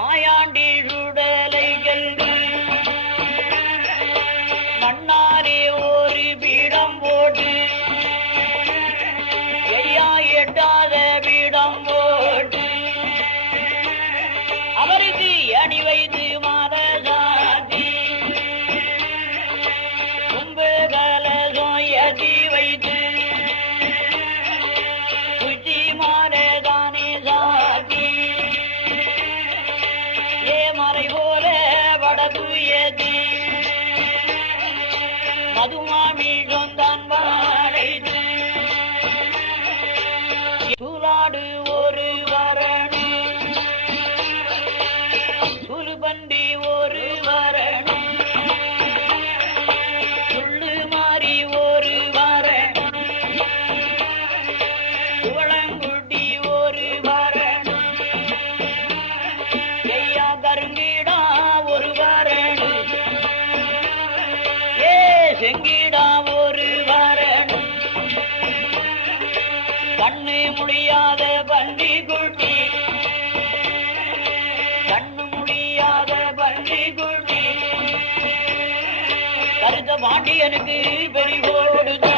மாயாண்டி சுடலைகள் மன்னாரே ஒரு பீடம் போட்டு ஐயா எட்டாத பீடம் போட்டு அவருக்கு அணி வைத்து மாதசாதி கும்பகலசம் எதி வைத்து குச்சி மாறதானே சாதி ஏ மறை போல வடது எதி மதுமாமி சொந்தான் வாழைத்து சூலாடு ஒரு வரணு சுலுபண்டி ஒரு வரணு சுள்ளு மாறி ஒரு வரணு சுவளங்குட்டி ஒரு வரணு ஐயா கருங்கீடா ஒரு வரணு ஏ செங்கீடா ஒரு வரணு கண்ணு முடியாத பண்டி குட்டி கண்ணு முடியாத பண்டி குட்டி கருத்த பாண்டியனுக்கு பெரி கொடுத்து